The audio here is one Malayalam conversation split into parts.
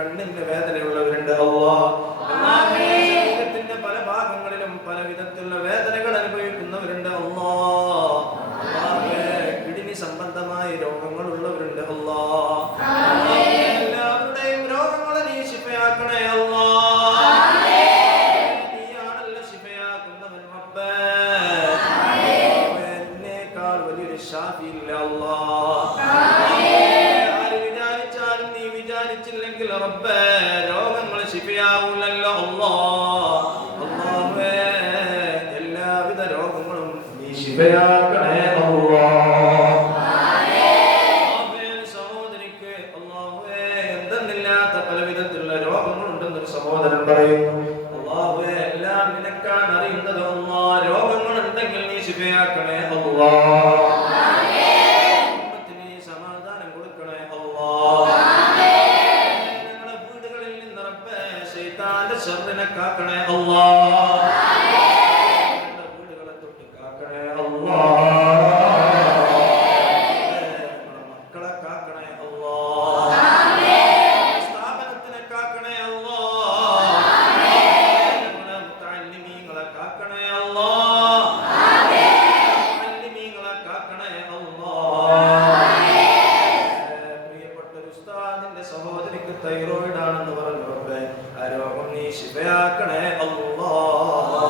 കണ്ണിന്റെ വേദനയുള്ളവരുണ്ട് അല്ലാഹ്. ശരീരത്തിന്റെ പല ഭാഗങ്ങളിലും പല വിധത്തിലുള്ള വേദനകൾ അനുഭവിക്കുന്നവരുണ്ട് അല്ലാഹ്. കിഡ്നി സംബന്ധമായ രോഗങ്ങളുള്ളവരുണ്ട് അല്ലാഹ്. എല്ലാവരുടെയും രോഗങ്ങളെ നീ ശിഫയാക്കണേ അല്ലാഹ്. നീയാണല്ലോ ശിഫയാക്കുന്നവൻ റബ്ബേ. എന്നേക്കാൾ വലിയൊരു ശാഫി ഇല്ല അല്ലാഹ്. ആര് വിചാരിച്ചാലും നീ വിചാരിച്ചില്ലെങ്കിൽ റബ്ബേ രോഗങ്ങൾ ശിഫയാവൂലല്ലോ അല്ലാഹ്. എല്ലാവിധ രോഗങ്ങളും നീ ശിഫയാക്കണേ അല്ലാഹ്. സഹോദരിക്ക് അല്ലാഹുവേ എന്തെന്നില്ലാത്ത പല വിധത്തിലുള്ള രോഗങ്ങളുണ്ടെന്ന് സഹോദരൻ പറയുന്നു. അല്ലാഹുവേ എല്ലാം നിനക്കാണ് അറിയുന്നത് അല്ലാഹ്. രോഗങ്ങൾ ഉണ്ടെങ്കിൽ നീ ശിഫയാക്കണേ അല്ലാഹ്. കുടുംബത്തിന് സമാധാനം കൊടുക്കണേ അല്ലാഹ്. ഞങ്ങളുടെ വീടുകളിൽ നിന്ന് റബ്ബേ ശൈത്താന്റെ ശർറിനെ കാക്കണേ അല്ലാഹ്. ഞങ്ങളുടെ വീടുകളെ തൊട്ട് കാക്കണേ അല്ലാഹ്. മക്കളെ കാക്കണേ അല്ലാഹ്. സ്ഥാപനത്തിനെ കാക്കണേ അല്ലാഹ്. ഞങ്ങളുടെ മുത്തഅല്ലിമീങ്ങളെ കാക്കണേ അല്ലാഹ്. മുത്തഅല്ലിമീങ്ങളെ കാക്കണേ അല്ലാഹ്. പ്രിയപ്പെട്ട ഉസ്താദിന്റെ സഹോദരിക്ക് തൈറോയിഡ് ആണെന്ന് പറഞ്ഞു റബ്ബേ ആ രോഗം നീ ശിഫയാക്കണേ അല്ലാഹ്.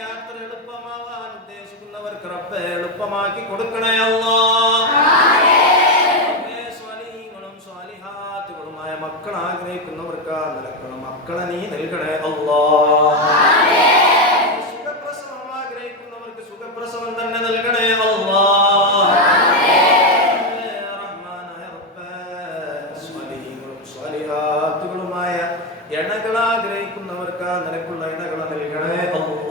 യാത്ര എളുപ്പമാവാൻ ഉദ്ദേശിക്കുന്നവർക്ക് റബ്ബേ എളുപ്പമാക്കി കൊടുക്കണേ അല്ലാഹ്. സ്വാലിഹീങ്ങളും സ്വാലിഹാത്തുകളുമായ മക്കൾ ആഗ്രഹിക്കുന്നവർക്ക് നിലക്കുള്ള മക്കളെ നീ നൽകണേ അല്ലാഹ്. സുഖപ്രസവം ആഗ്രഹിക്കുന്നവർക്ക് സുഖപ്രസവം തന്നെ നൽകണേ അല്ലാഹ്. റഹ്മാനായ റബ്ബേ സ്വാലിഹീങ്ങളും സ്വാലിഹാത്തുകളുമായ ഇണകൾ ആഗ്രഹിക്കുന്നവർക്ക് നിലക്കുള്ള ഇണകളെ നൽകണേ അല്ലാഹ്.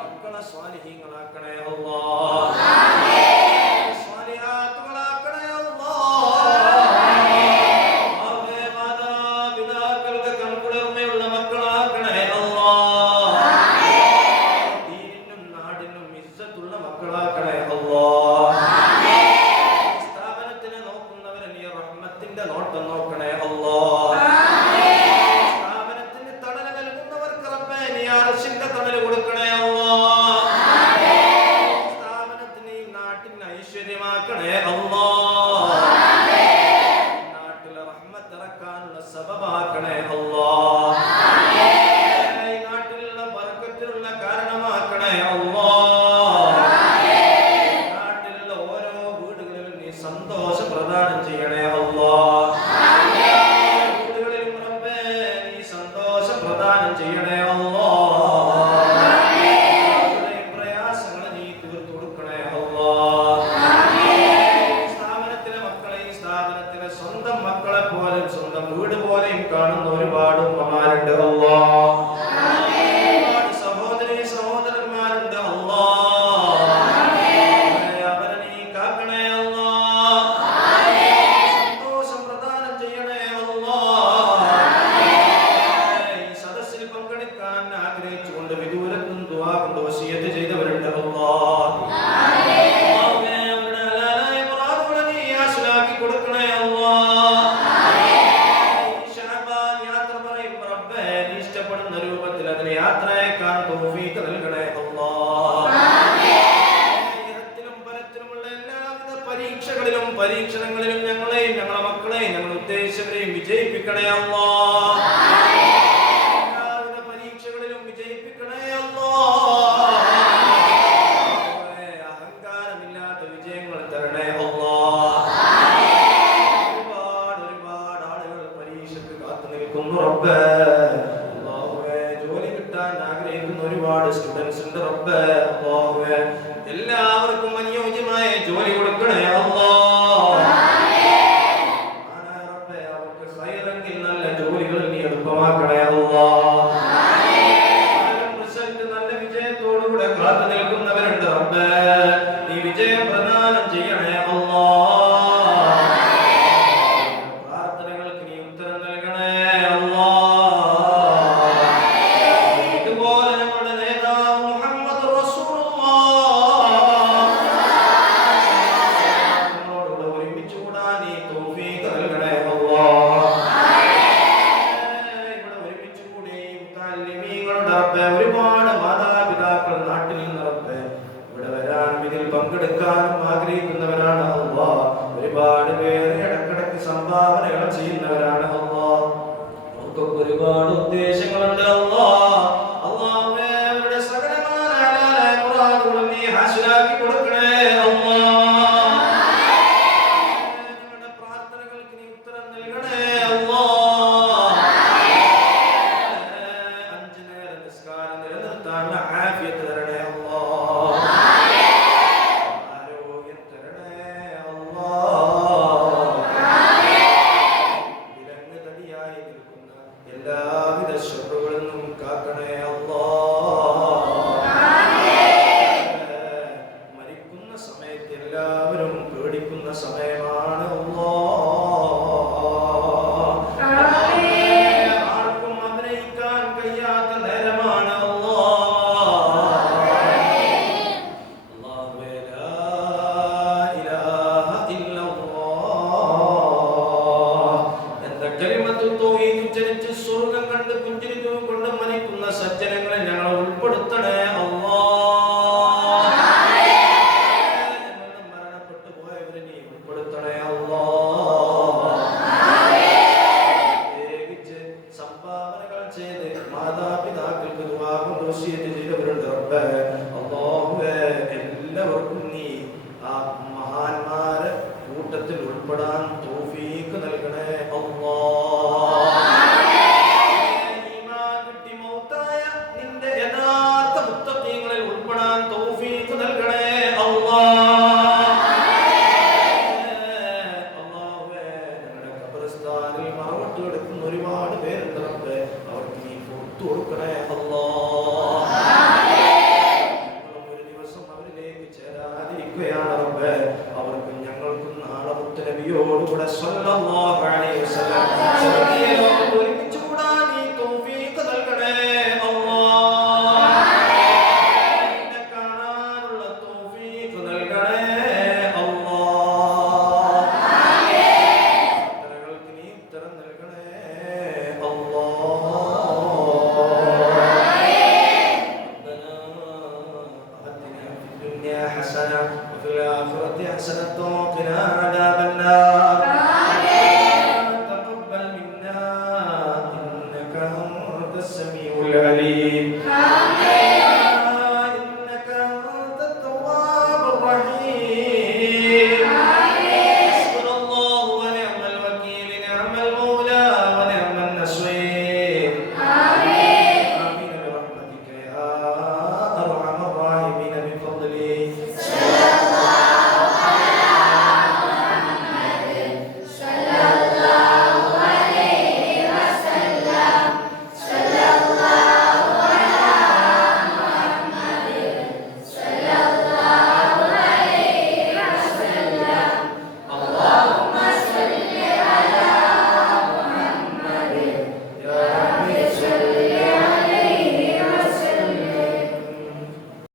മക്കളെ സ്വാലിഹീങ്ങളാക്കണേ അല്ലാഹ്. സ്വാലിഹാത്തുകളാക്കണേ അല്ലാഹ്. മാതാപിതാക്കൾക്ക് കൺകുളിർമയുള്ള മക്കളാക്കണേ അല്ലാഹ്. ദീനിനും നാടിനും ഇസ്സത്തുള്ള മക്കളാക്കണേ അല്ലാഹ്. സ്ഥാപനത്തിനെ നോക്കുന്നവരെ നീ റഹ്മത്തിന്റെ നോട്ടം നോക്കണേ അല്ലാഹ്. സ്ഥാപനത്തിന് തണല് നൽകുന്നവർക്ക് റബ്ബേ നീ അർശിന്റെ തണല് കൊടുക്കണേ അല്ലാഹ്. സ്ഥാപനത്തിന് ഈ നാട്ടിന് ഐശ്വര്യമാക്കണേ അല്ലാഹ്. നാട്ടിലെ റഹ്മത്ത് ഇറക്കാനുള്ള സബബാക്കണേ അല്ലാഹ്. ഈ നാട്ടിലുള്ള ബർക്കത്തിനുള്ള കാരണമാക്കണേ അല്ലാഹ്. നാട്ടിലുള്ള ഓരോ വീടുകളിലും നീ സന്തോഷം പ്രദാനം ചെയ്യണേ അല്ലാഹ്. വീടുകളിലും റബ്ബേ നീ സന്തോഷം പ്രദാനം ചെയ്യണേ അല്ലാഹ്. പ്രയാസങ്ങൾ നീ തീർത്തു കൊടുക്കണേ അല്ലാഹ്. സ്ഥാപനത്തിലെ മക്കളെ ഈ സ്ഥാപനത്തിലെ സ്വന്തം മക്കളെ പോലെയും സ്വന്തം വീട് പോലെയും കാണുന്ന ഒരുപാട് ഉമ്മമാരുണ്ട് അല്ലാഹ്. ഒരുപാട് സഹോദരീ സഹോദരന്മാരുണ്ട് അല്ലാഹ്. അവരെ നീ കാക്കണേ അല്ലാഹ്. സന്തോഷം പ്രദാനം ചെയ്യണേ അല്ലാഹ്. ഈ സദസ്സിൽ പങ്കെടുക്കാൻ ആഗ്രഹിച്ചുകൊണ്ട് വിദൂരത്തും ദുആ കൊണ്ട് വസിയത്ത് ചെയ്തവരുണ്ട് അല്ലാഹ്. അവരുടെ ഹലാലായ മുറാദുകളെ നീ ഹാസിലാക്കി കൊടുക്കണേ അല്ലാഹ്. ഈ ശഅബാൻ യാത്ര പറയും റബ്ബേ നീ ഇഷ്ടപ്പെടുന്ന രൂപത്തിൽ അതിന് യാത്രയേക്കാൻ തൗഫീഖ് നൽകണേ അല്ലാഹ്. ഇഹത്തിലും പരത്തിലുമുള്ള എല്ലാവിധ പരീക്ഷകളിലും പരീക്ഷണങ്ങളിലും ഞങ്ങളെയും ഞങ്ങളെ മക്കളെയും ഞങ്ങൾ ഉദ്ദേശിച്ചവരെയും വിജയിപ്പിക്കണേ അല്ലാഹ്. എല്ലാവിധ പരീക്ഷകളിലും വിജയിപ്പിക്കണേ അല്ലാഹ്. അഹങ്കാരമില്ലാത്ത വിജയങ്ങൾ തരണേ അല്ലാഹ്. ഒരുപാട് ആളുകൾ പരീക്ഷയ്ക്ക് കാത്തു നിൽക്കുന്നു റബ്ബേ. അല്ലാഹുവേ ജോലി കിട്ടാൻ ആഗ്രഹിക്കുന്ന ഒരുപാട് സ്റ്റുഡൻസ് ഉണ്ട് റബ്ബേ. അല്ലാഹുവേ എല്ലാവർക്കും അനുയോജ്യമായ ജോലി കൊടുക്കണേ അല്ലാഹ്. റബ്ബേ അവർക്ക് ഖൈറെങ്കിൽ നല്ല ജോലികൾ നീ എളുപ്പമാക്കണേ അല്ലാഹ്. റിസൾട്ട് നല്ല വിജയത്തോടുകൂടെ കാത്തു നിൽക്കുന്നവരുണ്ട് റബ്ബേ നീ വിജയം പ്രദാനം ചെയ്യണേ അല്ലാഹ്. പ്രാർത്ഥനകൾക്ക് നീ ഉത്തരം നൽകണേ അല്ലാഹ്. ഇതുപോലെ ഞങ്ങളുടെ നേതാവ് മുഹമ്മദ് റസൂലുള്ളാഹ് ഇതിൽ പങ്കെടുക്കാനും ആഗ്രഹിക്കുന്നവരാണ് അല്ലാഹ്. ഒരുപാട് പേര് ഇടക്കിടക്ക് സംഭാവനകൾ ചെയ്യുന്നവരാണ് അല്ലാഹ്. അവർക്കൊക്കെ ഒരുപാട് ഉദ്ദേശങ്ങളുണ്ട് അല്ലാഹ്. അല്ലാഹുവേ അവരുടെ സകലമായ മുറാദുകളും നീ ഹാസിലാക്കി കൊടുക്കണേ അല്ലാഹ്. ഞങ്ങളുടെ പ്രാർത്ഥനകൾക്ക് നീ ഉത്തരം നൽകണേ അല്ലാഹ്. 5 നേരം നിസ്കാരം നിലനിർത്താനുള്ള ആഫിയത്ത് തരണേ അല്ലാഹ്. ആരോഗ്യം തരണേ അല്ലാഹ്. വിലങ്ങ് തടിയായി നിൽക്കുന്ന എല്ലാവിധ ശത്രുക്കളിൽ നിന്നും കാക്കണേ അല്ലാഹ്. മരിക്കുന്ന സമയത്ത് എല്ലാവരും പേടിക്കുന്ന സമയമാണ് ആർക്കും അഭിനയിക്കാൻ കഴിയാത്ത നേരമാണ് അല്ലാഹുവേ. ലാ ഇലാഹ ഇല്ലല്ലാഹ് എന്ന കലിമത്തുൽ തൗഹീദ് ഉച്ചരിച്ച് സ്വർഗ്ഗം കണ്ട് പുഞ്ചിരിക്കും കൊണ്ട് മരിക്കുന്ന സജ്ജനങ്ങളെ ഞങ്ങൾ ഉൾപ്പെടുത്തണേ അല്ലാഹ്. ഞങ്ങൾ മരണപ്പെട്ടു പോയവരെ നീ ഉൾപ്പെടുത്തണേ അല്ലാഹ്. പ്രത്യേകിച്ച് സംഭാവനകൾ ചെയ്ത് മാതാപിതാക്കൾക്ക് ദുആ കൊണ്ട് വസിയത്ത് ചെയ്തവരുണ്ട് റബ്ബേ. അല്ലാഹുവേ എല്ലാവർക്കും നീ ആ മഹാന്മാരെ കൂട്ടത്തിൽ ഉൾപ്പെടാൻ തൗഫീഖ് നൽകണേ അല്ലാഹ്. ഈമാൻ കിട്ടി മൗത്തായ നിന്റെ യഥാർത്ഥ മുത്തഖീങ്ങളിൽ ഉൾപ്പെടാൻ തൗഫീഖ് നൽകണേ അല്ലാഹ്. അല്ലാഹുവേ ഞങ്ങളുടെ ഖബർസ്ഥാനിൽ മറവിട്ട് കിടക്കുന്ന ഒരുപാട് പേരുണ്ട് റബ്ബേ. അവർക്ക് നീ പുറത്തു കൊടുക്കണേ അല്ലാഹ്. ഞങ്ങളും ഒരു ദിവസം അവരിലേക്ക് ചേരാതിരിക്കുകയാണ് റബ്ബേ. അവർക്കും ഞങ്ങൾക്കും നാളെ മുത്തുനബിയോടുകൂടെ സ്വല്ലല്ലാഹു അലൈഹി വസല്ലം സ്വർഗ്ഗീയ ലോകത്ത് ഒരുമിച്ച് കൂടാൻ നീ തൗഫീഖ് നൽകണേ അല്ലാഹ്. നിന്നെ കാണാനുള്ള തൗഫീഖ് നൽകണേ അല്ലാഹ്. പ്രാർത്ഥനകൾക്ക് നീ ഉത്തരം നൽകണേ അല്ലാഹ്. ربنا آتنا في الدنيا حسنة وفي الآخرة حسنة وقنا عذاب النار.